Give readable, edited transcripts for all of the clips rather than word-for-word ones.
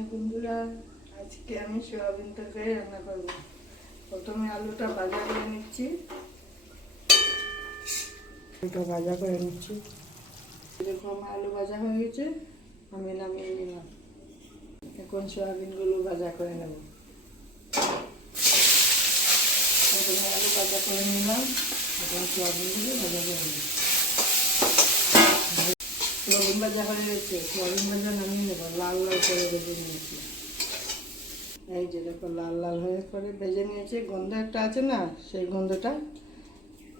হ্যাঁ বন্ধুরা, আজকে আমি সয়াবিন তরকারি রান্না করব। প্রথমে আলুটা ভাজা করে নিচ্ছি। এরকম আলু ভাজা হয়ে গেছে, আমি নামিয়ে নিলাম। এখন সয়াবিনগুলো ভাজা করে নেব। প্রথমে আলু ভাজা করে নিলাম, এখন সয়াবিনগুলো ভাজা করে নেব। সয়াবিন ভাজা হয়ে গেছে, সয়াবিন ভাজা নামিয়ে নেব। লাল লাল করে ভেজে নিয়েছি। এই যে দেখো, লাল লাল হয়ে করে ভেজে নিয়েছি। গন্ধ একটা আছে না, সেই গন্ধটা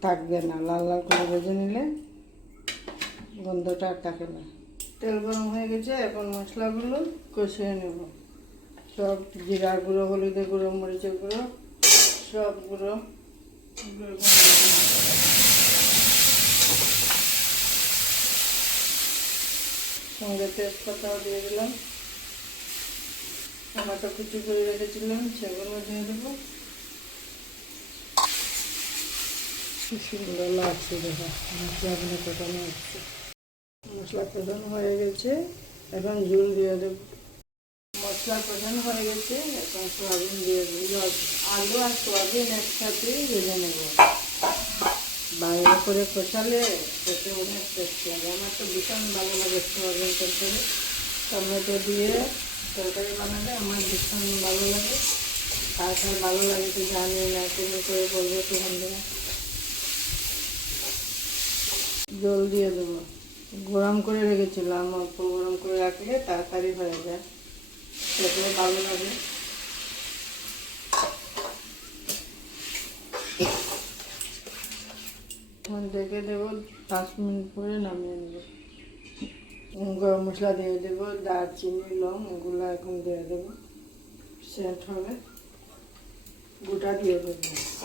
থাকবে না। লাল লাল করে ভেজে নিলে গন্ধটা আর থাকে না। তেল গরম হয়ে গেছে, এখন মশলাগুলো কষিয়ে নেব। সব জিরা গুঁড়ো, হলুদের গুঁড়ো, মরিচের গুঁড়ো, সব গুঁড়ো সঙ্গে তেজপাতাও দিয়ে দিলাম। টমেটো কুচি করে রেখেছিলাম, সেগুলো দিয়ে দেবো। কি সুন্দর লাগছে দেখো, মশলাগুলো কষানো হচ্ছে। মশলা কষানো হয়ে গেছে, এখন ঝুল দিয়ে দেবো। মশলা কষানো হয়ে গেছে, এখন সোয়াবিন দিয়ে দেবো। আলু আর সোয়াবিন একসাথে ভেজে নেব। বাইরে করে কষালে খেতে অনেক টেস্টি লাগে। আমার তো ভীষণ ভালো লাগে সোয়াবিন তরকারি। টমেটো দিয়ে তরকারি বানালে আমার ভীষণ ভালো লাগে। কার কার ভালো লাগে তো জানি না, তুমি করে বলবো তো বন্ধুরা। জল দিয়ে দেবো। গরম করে রেখেছিলাম, অল্প গরম করে রাখলে তাড়াতাড়ি হয়ে যায়, খেতে ভালো লাগে। দেখে দেবো, 5 মিনিট পরে নামিয়ে নেব। গরম মশলা দিয়ে দেবো, দারচিনি, লং, এগুলো এখন দিয়ে দেবো। সেন্ট হবে। গোটা দিয়ে দেবো,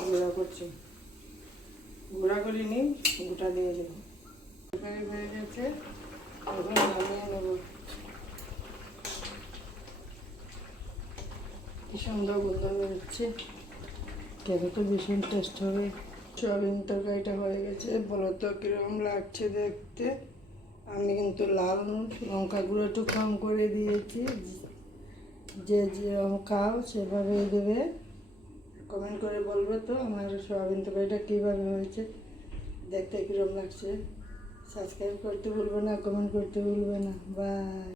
গুঁড়া করছি, গুঁড়া করে নিই, গোটা দিয়ে দেবো। তরকারি হয়ে গেছে, এখন নামিয়ে নেব। কি সুন্দর গন্ধ বেরোচ্ছে, খেতে তো ভীষণ টেস্ট হবে। সয়াবিন তরকারিটা হয়ে গেছে, বলো তো কীরকম লাগছে দেখতে। আমি কিন্তু লাল লঙ্কা গুঁড়ো একটু কম করে দিয়েছি। যে যেরকম খাও সেভাবেই দেবে। কমেন্ট করে বলবে তো আমার সয়াবিন তরকারিটা কীভাবে হয়েছে, দেখতে কীরকম লাগছে। সাবস্ক্রাইব করতে ভুলবে না, কমেন্ট করতে ভুলবে না। বাই।